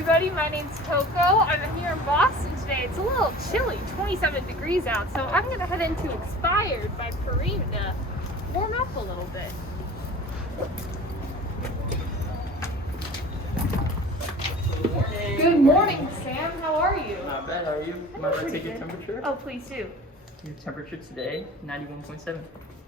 everybody, my name's Coco. I'm here in Boston today. It's a little chilly, 27 degrees out, so I'm gonna head into Expired by Preem to warm up a little bit. Good morning, Sam. How are you? Not bad, how are you? Might I take your good. temperature? Oh, please do. Your temperature today, 91.7.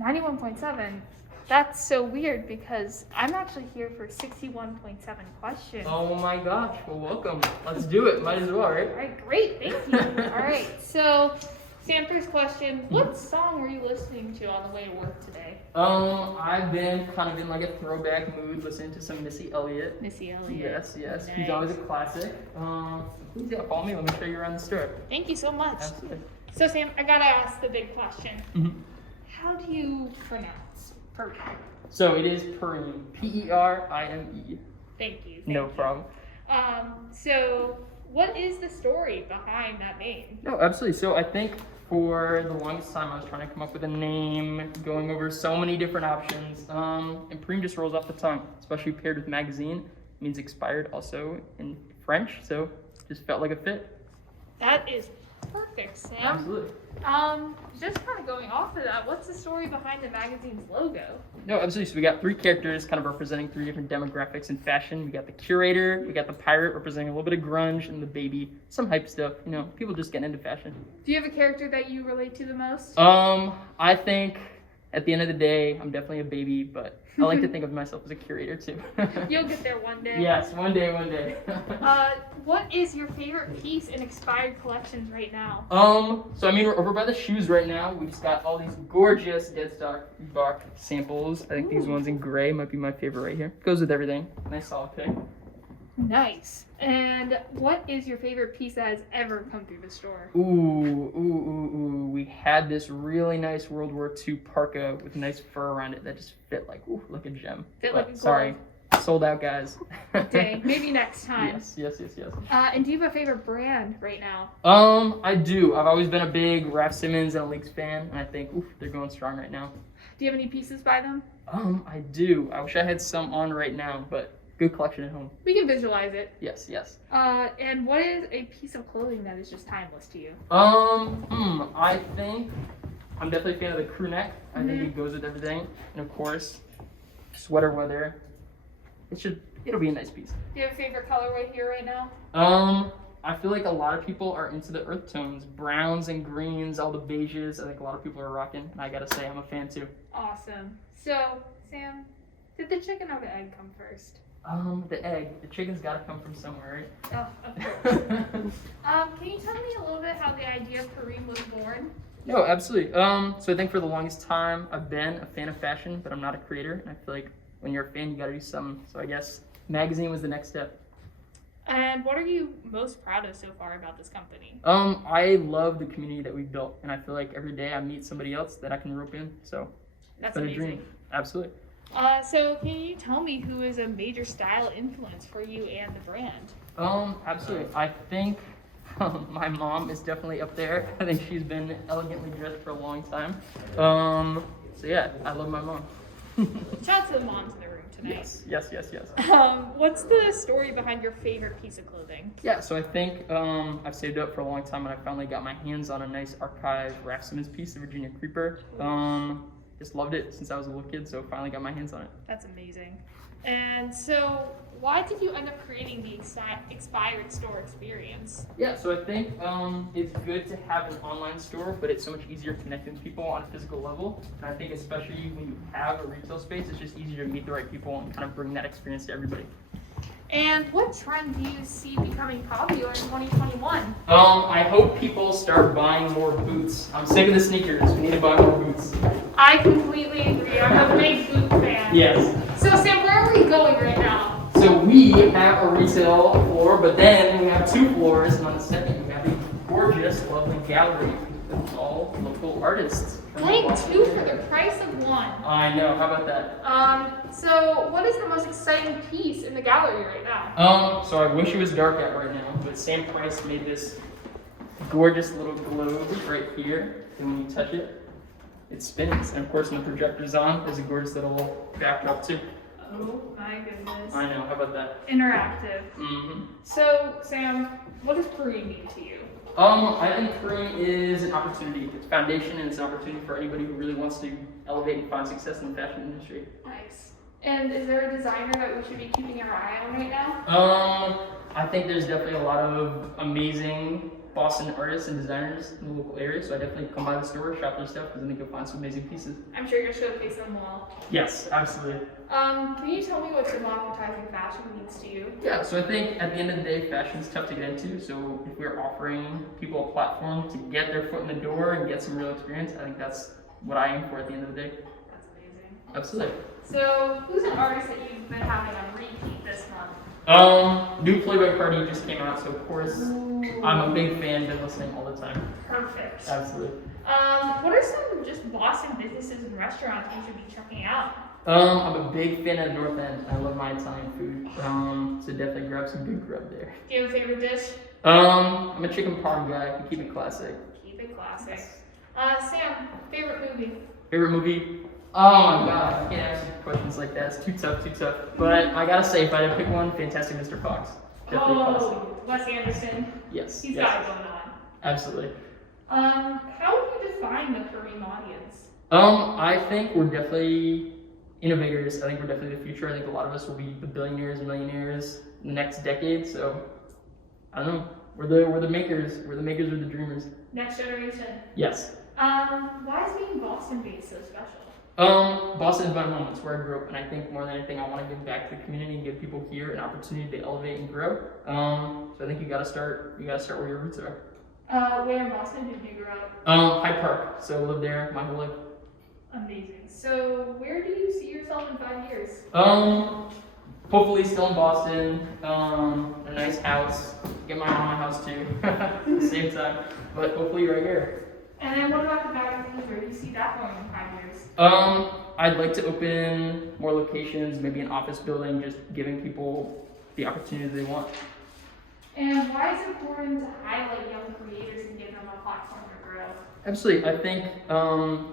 91.7. That's so weird because I'm actually here for 61.7 questions. Oh my gosh, well welcome. Let's do it, might as well, right? All right, great, thank you. All right, so Sam, first question, what song were you listening to on the way to work today? I've been kind of in like a throwback mood, listening to some Missy Elliott. Missy Elliott. Yes, Nice. he's always a classic. Please follow me, let me show you around the store. Thank you so much. Absolutely. So Sam, I gotta ask the big question. Mhm. How do you pronounce Perime? So it is Perime, P-E-R-I-M-E. Thank you. No problem. So what is the story behind that name? No, absolutely. So I think for the longest time I was trying to come up with a name, going over so many different options, and Preem just rolls off the tongue, especially paired with magazine. It means expired also in French, so just felt like a fit. That is perfect, Sam. Absolutely. Just kind of going off of that, what's the story behind the magazine's logo? No, absolutely. So we got three characters kind of representing three different demographics in fashion. We got the curator, we got the pirate representing a little bit of grunge, and the baby, some hype stuff, you know, people just getting into fashion. Do you have a character that you relate to the most? I think at the end of the day, I'm definitely a baby, but I like to think of myself as a curator too. You'll get there one day. Yes, one day. What is your favorite piece in Expired collections right now? So I mean, we're over by the shoes right now. We just got all these gorgeous dead stock Reebok samples. I think these ones in gray might be my favorite right here. Goes with everything. Nice solid pick. Nice. And what is your favorite piece that has ever come through the store? Ooh. We had this really nice World War II parka with nice fur around it that just fit like a gem. Fit like a glove. Sorry, sold out, guys. Dang, maybe next time. Yes. And do you have a favorite brand right now? I do. I've always been a big Raf Simons and Leaks fan, and I think, they're going strong right now. Do you have any pieces by them? I do. I wish I had some on right now, but good collection at home. We can visualize it. Yes. And what is a piece of clothing that is just timeless to you? I think I'm definitely a fan of the crew neck. I think it goes with everything, and of course, sweater weather. It'll be a nice piece. Do you have a favorite colorway here right now? I feel like a lot of people are into the earth tones, browns and greens, all the beiges. I think a lot of people are rocking, and I gotta say I'm a fan too. Awesome. So, Sam, did the chicken or the egg come first? The egg. The chicken's gotta come from somewhere, right? Oh, of course. Can you tell me a little bit how the idea of Kareem was born? No, absolutely. So I think for the longest time, I've been a fan of fashion, but I'm not a creator. And I feel like when you're a fan, you gotta do something. So I guess magazine was the next step. And what are you most proud of so far about this company? I love the community that we've built, and I feel like every day I meet somebody else that I can rope in. So That's it's been amazing. a dream. Absolutely. So can you tell me who is a major style influence for you and the brand? Absolutely. I think my mom is definitely up there. I think she's been elegantly dressed for a long time. So yeah, I love my mom. Shout out to the moms in the room tonight. Yes. What's the story behind your favorite piece of clothing? Yeah, so I think I've saved up for a long time, and I finally got my hands on a nice archive Raf Simons piece, the Virginia Creeper. Just loved it since I was a little kid, so finally got my hands on it. That's amazing. And so, why did you end up creating the Expired store experience? Yeah, so I think it's good to have an online store, but it's so much easier connecting with people on a physical level. And I think especially when you have a retail space, it's just easier to meet the right people and kind of bring that experience to everybody. And what trend do you see becoming popular in 2021? I hope people start buying more boots. I'm sick of the sneakers. We need to buy more boots. I completely agree. I'm a big boot fan. Yes. So Sam, where are we going right now? So we have a retail floor, but then we have two floors, and on the second we have a gorgeous, lovely gallery with all local artists. Paying two for the price of one. I know. How about that? So what is the most exciting piece in the gallery right now? So I wish it was dark out right now, but Sam Price made this gorgeous little globe right here, and when you touch it, it spins. And of course, when the projector's on, there's a gorgeous little backdrop too. Oh my goodness. I know. How about that? Interactive. Mm-hmm. So, Sam, what does Peru mean to you? I think Preem is an opportunity. It's foundation and it's an opportunity for anybody who really wants to elevate and find success in the fashion industry. Nice. And is there a designer that we should be keeping our eye on right now? I think there's definitely a lot of amazing Boston artists and designers in the local area, so I definitely come by the store, shop their stuff, because I think you'll find some amazing pieces. I'm sure you'll showcase them all. Yes, absolutely. Can you tell me what democratizing fashion means to you? Yeah, so I think at the end of the day, fashion's tough to get into, so if we're offering people a platform to get their foot in the door and get some real experience, I think that's what I aim for at the end of the day. That's amazing. Absolutely. So, who's an artist that you've been having on repeat this month? New Playboy Party just came out, so of course, Ooh. I'm a big fan, been listening all the time. Perfect. Absolutely. What are some just Boston businesses and restaurants you should be checking out? I'm a big fan of the North End. I love my Italian food. So definitely grab some good grub there. Do you have a favorite dish? I'm a chicken parm guy. I can keep it classic. Keep it classic. Sam, favorite movie? Favorite movie? Oh my god, I can't answer questions like that. It's too tough, too tough. But I gotta say, if I had to pick one, Fantastic Mr. Fox. Definitely classic. Wes Anderson. Yes. He's yes. got it going on. Absolutely. How would you define the Kareem audience? I think we're definitely innovators. I think we're definitely the future. I think a lot of us will be the billionaires and millionaires in the next decade. So I don't know. We're the makers. We're the makers. We're the dreamers. Next generation. Yes. Why is being Boston based so special? Boston is my home. It's where I grew up, and I think more than anything, I want to give back to the community and give people here an opportunity to elevate and grow. So I think you gotta start where your roots are. Where in Boston did you grow up? Hyde Park. So I lived there my whole life. Amazing. So where do you see yourself in 5 years? Hopefully still in Boston. A nice house. Get my own house too. At the same time, but hopefully right here. And then what about the magazines? Where do you see that going in 5 years? I'd like to open more locations, maybe an office building, just giving people the opportunity they want. And why is it important to highlight young creators and give them a platform to grow? Absolutely. I think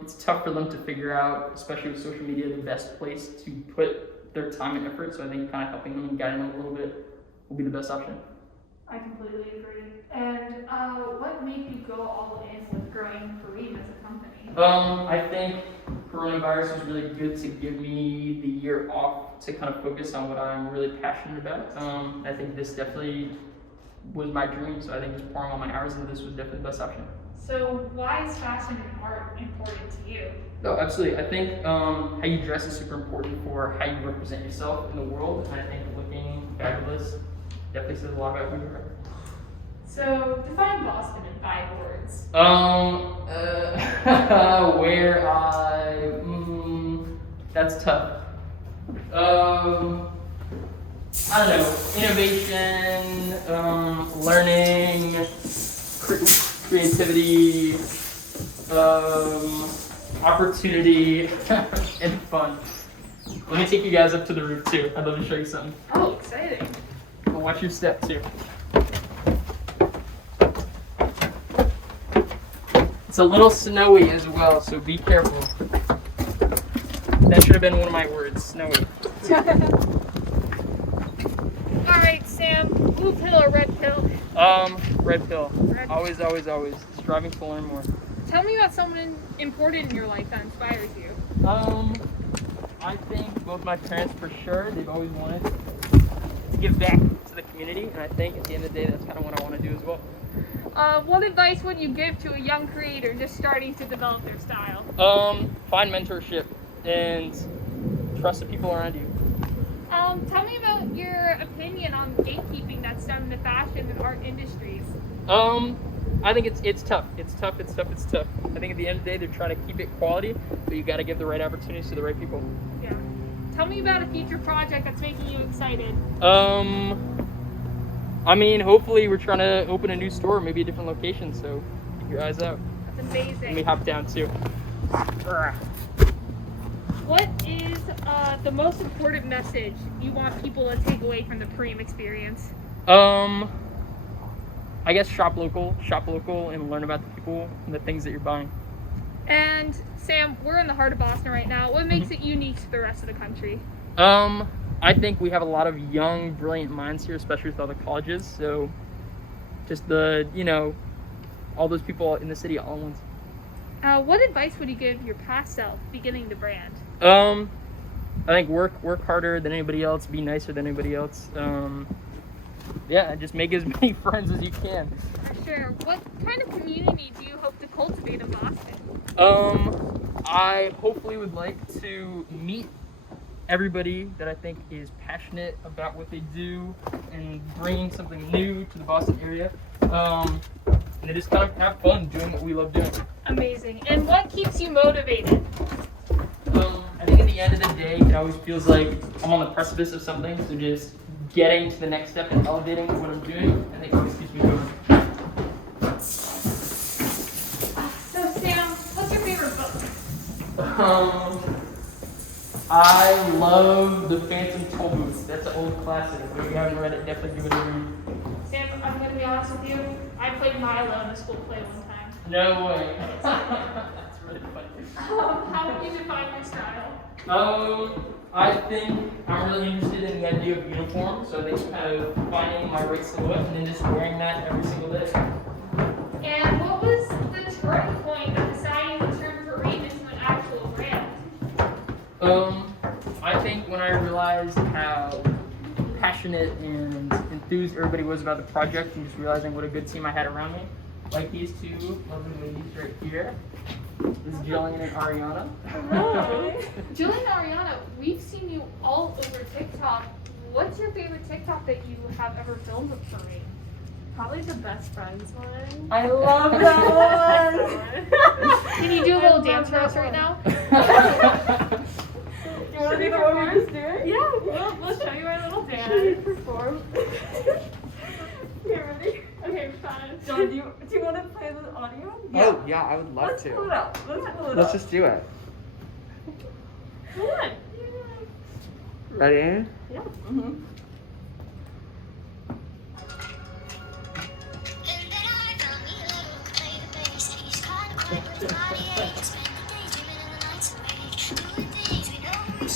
it's tough for them to figure out, especially with social media, the best place to put their time and effort. So I think kind of helping them and guiding them a little bit will be the best option. I completely agree. And what made you go all in with growing Peru as a company? I think coronavirus was really good to give me the year off to kind of focus on what I'm really passionate about. I think this definitely was my dream, so I think just pouring all my hours into this was definitely the best option. So why is fashion and art important to you? No, absolutely. I think how you dress is super important for how you represent yourself in the world, and I think looking fabulous definitely says a lot about who you are. So define Boston in 5 words. Where that's tough. I don't know, innovation, learning, creativity, opportunity, and fun. Let me take you guys up to the roof too. I'd love to show you something. Oh, exciting. But watch your step too. It's a little snowy as well, so be careful. That should have been one of my words, snowy. Alright, Sam, blue pill or red pill? Red pill. Red. Always, always, always. Striving to learn more. Tell me about someone important in your life that inspires you. I think both my parents for sure, they've always wanted to give back to the community, and I think at the end of the day, that's kind of what I want to do as well. What advice would you give to a young creator just starting to develop their style? Find mentorship and trust the people around you. Tell me about your opinion on gatekeeping that's done in the fashion and art industries. I think it's tough. It's tough. I think at the end of the day, they're trying to keep it quality, but you got to give the right opportunities to the right people. Yeah. Tell me about a future project that's making you excited. I mean, hopefully we're trying to open a new store, maybe a different location, so keep your eyes out. That's amazing. Let me hop down too. What is the most important message you want people to take away from the Preem experience? I guess shop local, and learn about the people and the things that you're buying. And Sam, we're in the heart of Boston right now. What makes it unique to the rest of the country? I think we have a lot of young, brilliant minds here, especially with all the colleges. So, just all those people in the city all at once. What advice would you give your past self beginning the brand? I think work harder than anybody else, be nicer than anybody else. Yeah, just make as many friends as you can. For sure. What kind of community do you hope to cultivate in Boston? I hopefully would like to meet everybody that I think is passionate about what they do and bringing something new to the Boston area. And they just kind of have fun doing what we love doing. Amazing. And what keeps you motivated? I think at the end of the day, it always feels like I'm on the precipice of something, so just getting to the next step and elevating what I'm doing, I think always keeps me going. So Sam, what's your favorite book? I love The Phantom Tollbooth. That's an old classic. If you haven't read it, definitely give it a read. Sam, I'm going to be honest with you. I played Milo in a school play one time. No way. That's really funny. How would you define your style? I think I'm really interested in the idea of uniform, so I think kind of finding my right silhouette and then just wearing that every single day. And what was the turning point of deciding to turn Perime into an actual brand? I think when I realized how passionate and enthused everybody was about the project and just realizing what a good team I had around me, like these two lovely ladies right here. This is Jillian and Ariana. Hello. Jillian and Ariana, we've seen you all over TikTok. What's your favorite TikTok that you have ever filmed with Perime? Probably the best friends one. I love that one. Can you do a little dance for us right now? You want to do the one we just did? Yeah, we'll show you our little dance. Should we perform? Okay, ready? Okay, fine. John, do you want to play the audio? Oh, yeah, I would love Let's to. pull it up. Let's pull it Let's up. just do it. Come on. Ready? Yeah. Mm-hmm.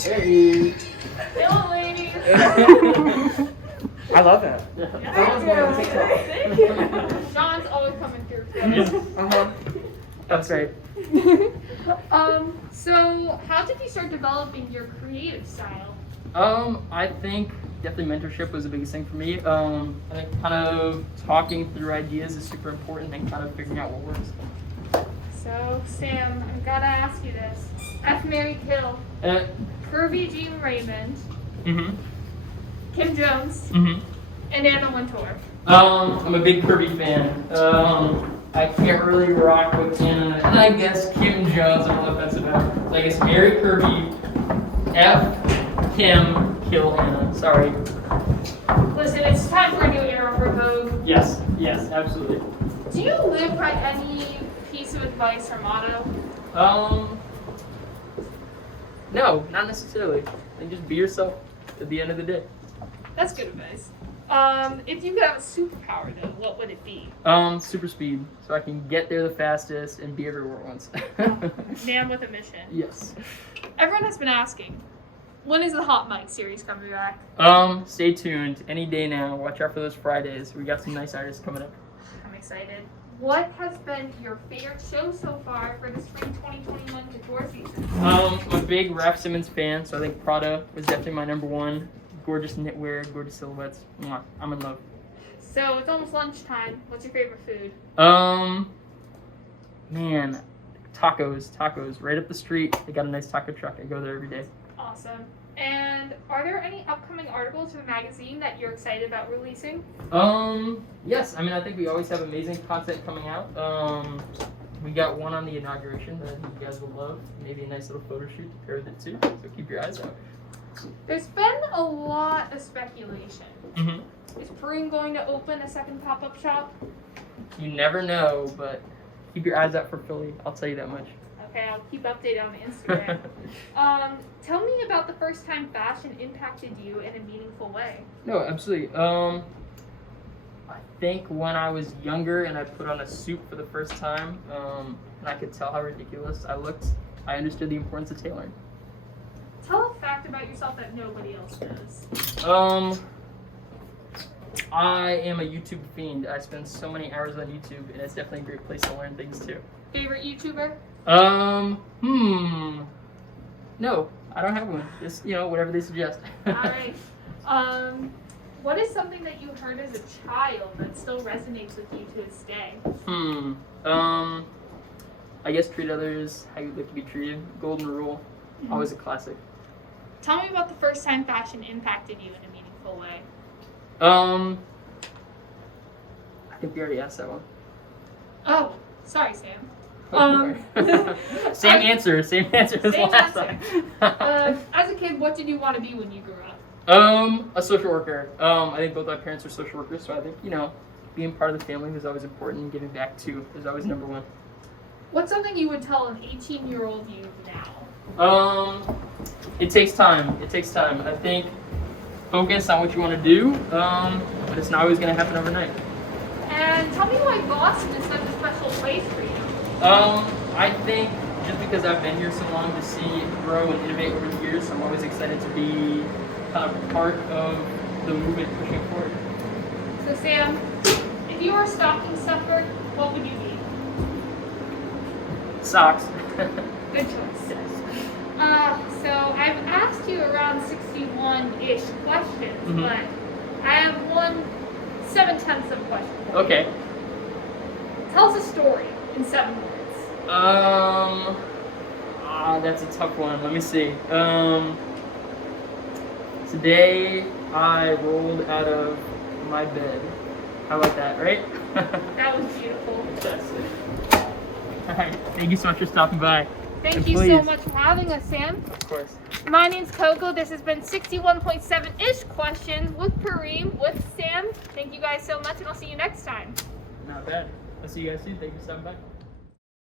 Hey. Hello, ladies. I love it. Thank you. John's always coming through. Uh-huh. That's great. So how did you start developing your creative style? I think definitely mentorship was the biggest thing for me. I think kind of talking through ideas is super important and kind of figuring out what works. So, Sam, I've got to ask you this. F. Mary Kill, Curvy Jean Raymond, Kim Jones, and Anna Wintour. I'm a big Kirby fan. I can't really rock with Anna, and I guess Kim Jones, I'm a little offensive about. So I guess Mary Kirby, F, Kim, Kill Anna. Sorry. Listen, it's time for a new era for Vogue. Yes, absolutely. Do you live by any piece of advice or motto? No, not necessarily. And just be yourself at the end of the day. That's good advice. If you could have a superpower, though, what would it be? Super speed, so I can get there the fastest and be everywhere at once. Man with a mission. Yes. Everyone has been asking, when is the Hot Mic series coming back? Stay tuned. Any day now. Watch out for those Fridays. We got some nice artists coming up. I'm excited. What has been your favorite show so far for the spring 2021 couture season? I'm a big Raph Simmons fan, so I think Prada was definitely my number one. Gorgeous knitwear, gorgeous silhouettes. Mwah, I'm in love. So it's almost lunchtime. What's your favorite food? Man, tacos. Right up the street, they got a nice taco truck. I go there every day. Awesome. And are there any upcoming articles for the magazine that you're excited about releasing? Yes. I mean, I think we always have amazing content coming out. We got one on the inauguration that I think you guys will love. Maybe a nice little photo shoot to pair with it too. So keep your eyes out. There's been a lot of speculation. Is Preem going to open a second pop-up shop? You never know, but keep your eyes out for Philly. I'll tell you that much. Okay, I'll keep updated on the Instagram. Tell me about the first time fashion impacted you in a meaningful way. No, absolutely. I think when I was younger and I put on a suit for the first time, and I could tell how ridiculous I looked, I understood the importance of tailoring. Tell a fact about yourself that nobody else knows? I am a YouTube fiend. I spend so many hours on YouTube, and it's definitely a great place to learn things too. Favorite YouTuber? No, I don't have one. Just, whatever they suggest. Alright. What is something that you heard as a child that still resonates with you to this day? I guess treat others how you'd like to be treated. Golden rule. Always a classic. Tell me about the first time fashion impacted you in a meaningful way. I think we already asked that one. Oh, sorry, Sam. Same answer as Same last answer. time. As a kid, what did you want to be when you grew up? A social worker. I think both my parents are social workers, so I think, being part of the family was always important, and giving back too is always number one. What's something you would tell an 18-year-old you now? It takes time. I think focus on what you want to do, but it's not always going to happen overnight. And tell me why Boston is such a special place for you. I think just because I've been here so long to see it grow and innovate over the years, I'm always excited to be kind of part of the movement pushing forward. So Sam, if you were a stocking stuffer, what would you be? Socks. Good choice. So I've asked you around 61-ish questions, but I have 7/10 of questions. Okay. Tell us a story in 7 words. That's a tough one. Let me see. Today I rolled out of my bed. How about that, right? That was beautiful. Fantastic. All right. Thank you so much for stopping by. Thank you so much for having us, Sam. Of course. My name's Coco. This has been 61.7-ish questions with Perim, with Sam. Thank you guys so much, and I'll see you next time. Not bad. I'll see you guys soon. Thank you for stopping by.